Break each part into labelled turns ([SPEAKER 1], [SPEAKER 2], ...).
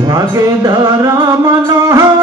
[SPEAKER 1] भागेदारा मनोहर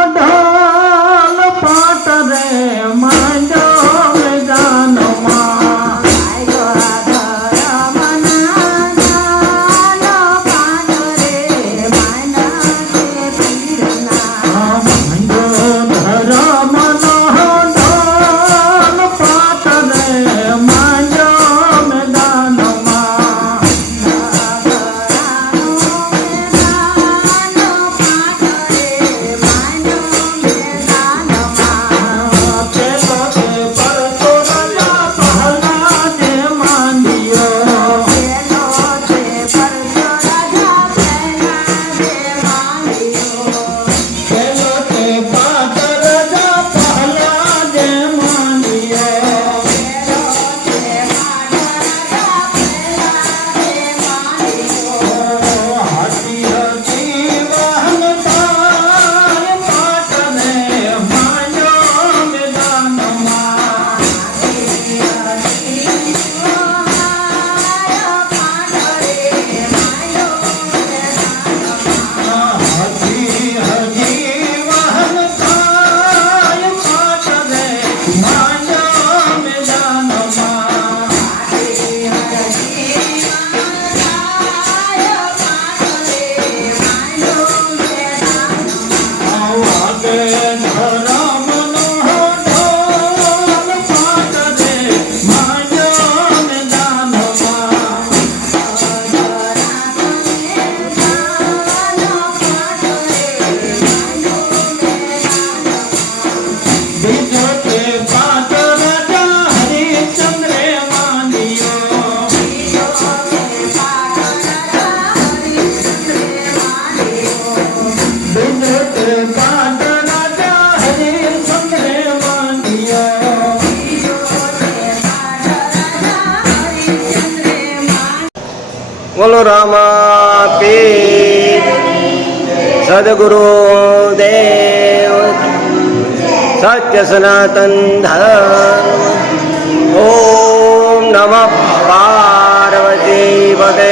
[SPEAKER 1] and
[SPEAKER 2] બોલો રામા પીર સદગુરુ દેવ સત્ય સનાતન ધર્મ ઓમ નમઃ પાર્વતી પદે